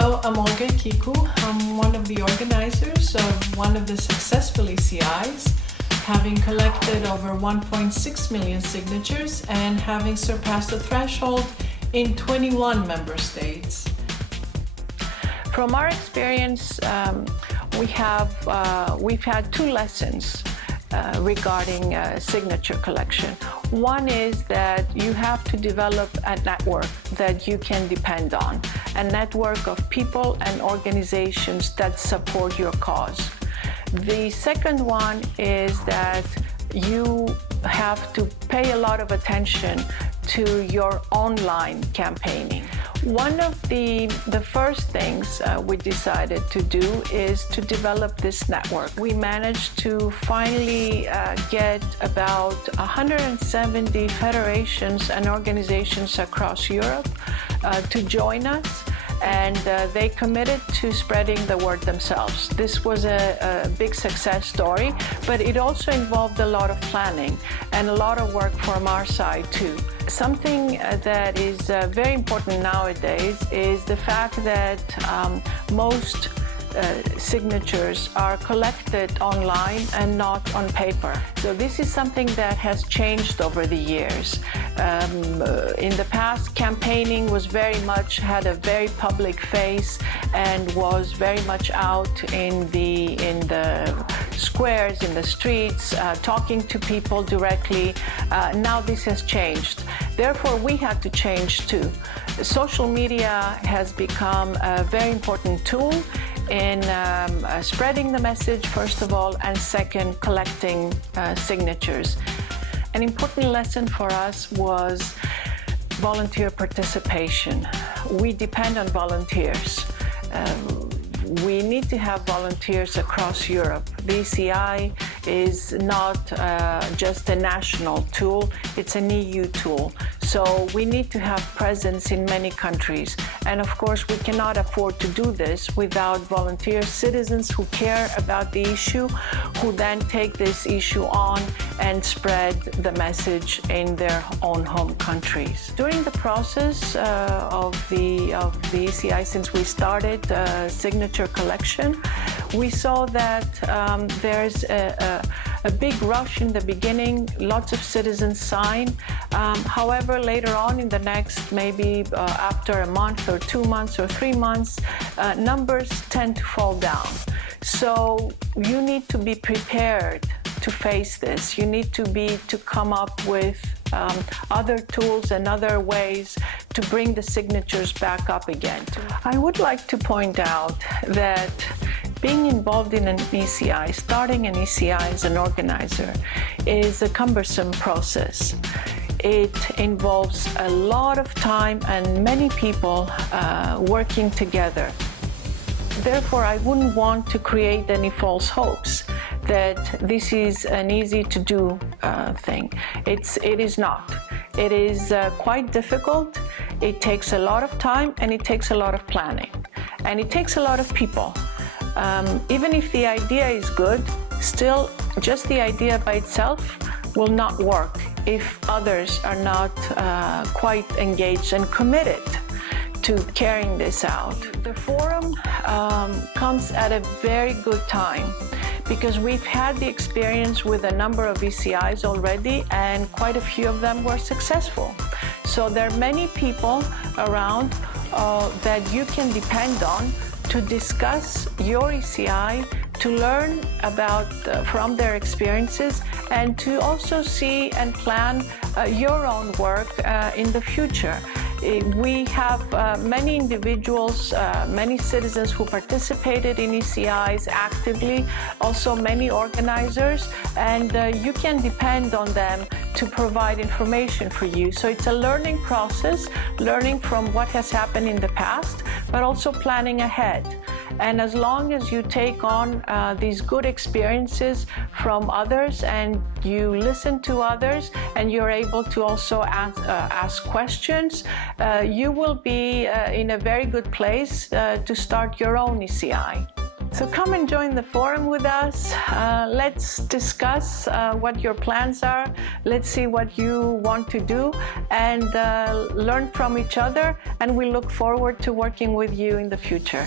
Hello, I'm Olga Kiku. I'm one of the organizers of one of the successful ECIs, having collected over 1.6 million signatures and having surpassed the threshold in 21 member states. From our experience, we've had two lessons regarding signature collection. One is that you have to develop a network that you can depend on, a network of people and organizations that support your cause. The second one is that you have to pay a lot of attention to your online campaigning. One of the first things we decided to do is to develop this network. We managed to finally get about 170 federations and organizations across Europe to join us, and they committed to spreading the word themselves. This was a big success story, but it also involved a lot of planning and a lot of work from our side too. Something that is very important nowadays is the fact that most signatures are collected online and not on paper. So this is something that has changed over the years. In the past, campaigning had a very public face and was very much out in the squares, in the streets, talking to people directly. Now this has changed. Therefore, we had to change too. Social media has become a very important tool in spreading the message, first of all, and second, collecting signatures. An important lesson for us was volunteer participation. We depend on volunteers. We need to have volunteers across Europe. The ECI is not just a national tool, it's an EU tool. So we need to have presence in many countries. And of course, we cannot afford to do this without volunteer citizens who care about the issue, who then take this issue on and spread the message in their own home countries. During the process of the ECI, since we started signature collection, we saw that there's a big rush in the beginning. Lots of citizens sign. However, later on in the next, maybe after a month or 2 months or 3 months, numbers tend to fall down. So you need to be prepared to face this. You need to come up with other tools and other ways to bring the signatures back up again. I would like to point out that being involved in an ECI, starting an ECI as an organizer, is a cumbersome process. It involves a lot of time and many people working together. Therefore, I wouldn't want to create any false hopes that this is an easy to do thing. It is not. It is quite difficult. It takes a lot of time and it takes a lot of planning. And it takes a lot of people. Even if the idea is good, still just the idea by itself will not work if others are not quite engaged and committed to carrying this out. The forum comes at a very good time because we've had the experience with a number of ECIs already and quite a few of them were successful. So there are many people around that you can depend on to discuss your ECI, to learn about from their experiences, and to also see and plan your own work in the future. We have many individuals, many citizens who participated in ECIs actively, also many organizers, and you can depend on them to provide information for you. So it's a learning process, learning from what has happened in the past, but also planning ahead. And as long as you take on these good experiences from others and you listen to others and you're able to also ask questions, you will be in a very good place to start your own ECI. So come and join the forum with us. Let's discuss what your plans are. Let's see what you want to do and learn from each other. And we look forward to working with you in the future.